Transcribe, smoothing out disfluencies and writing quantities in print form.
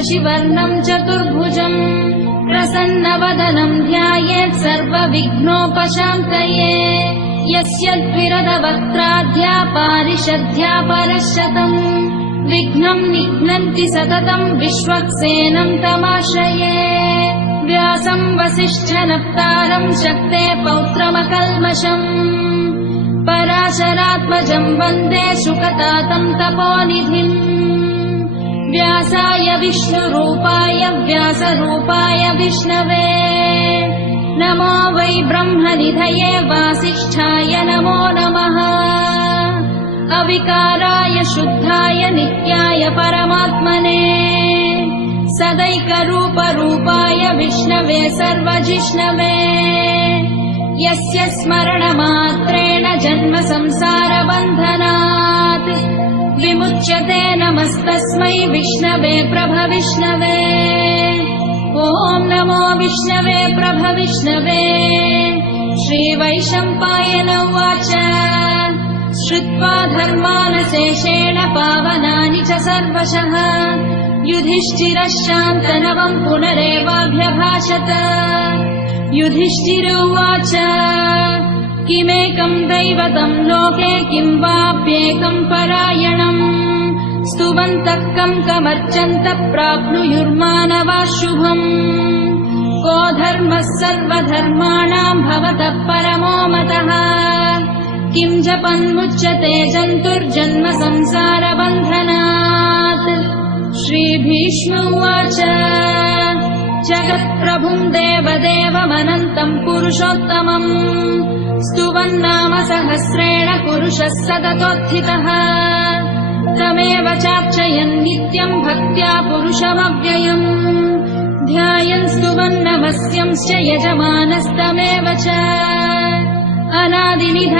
शशिवर्णं चतुर्भुजम् प्रसन्नवदनं ध्यायेत् सर्वविघ्नोपशान्तये यस्य द्विरदवक्त्राद्या पारिषद्या परशतम् विघ्नं निघ्नन्ति सततं विश्वक्सेनं तमाश्रये व्यासं वसिष्ठनप्तारं शक्ते पौत्रमकल्मषम् पराशरात्मजं वन्दे शुकतातं तपोनिधिम् व्यासाय विष्णुरूपाय व्यासरूपाय विष्णवे नमो वै ब्रह्मनिधये वासिष्ठाय नमो नमः अविकाराय शुद्धाय नित्याय परमात्मने सदैकरूपरूपाय विष्णवे सर्वजिष्णवे यस्य स्मरणमात्रेण जन्म संसारबन्धनात् विमुच्यते नमस्तस्मै विष्णवे प्रभविष्णवे ॐ नमो विष्णवे प्रभविष्णवे श्रीवैशम्पायन उवाच श्रुत्वा धर्मानशेषेण पावनानि च सर्वशः युधिष्ठिरः शान्तनवं पुनरेवाभ्यभाषत युधिष्ठिर उवाच किमेकं दैवतं लोके किं वाप्येकं परायणम् स्तुवन्तः कमर्चन्तः प्राप्नुयुर्मानवाः शुभम् को धर्मः सर्वधर्माणां भवतः परमो मतः किं जपन्मुच्यते जन्तुर्जन्म संसारबन्धनात् श्रीभीष्म उवाच जगत्प्रभुं देवदेवमनन्तं पुरुषोत्तमम् स्तुवन्नाम सहस्रेण पुरुषः सततोत्थितः तमेव चार्चयन् नित्यं भक्त्या पुरुषमव्ययम् ध्यायन् स्तुवन्नमस्यंश्च यजमानस्तमेव च अनादिनिधनम्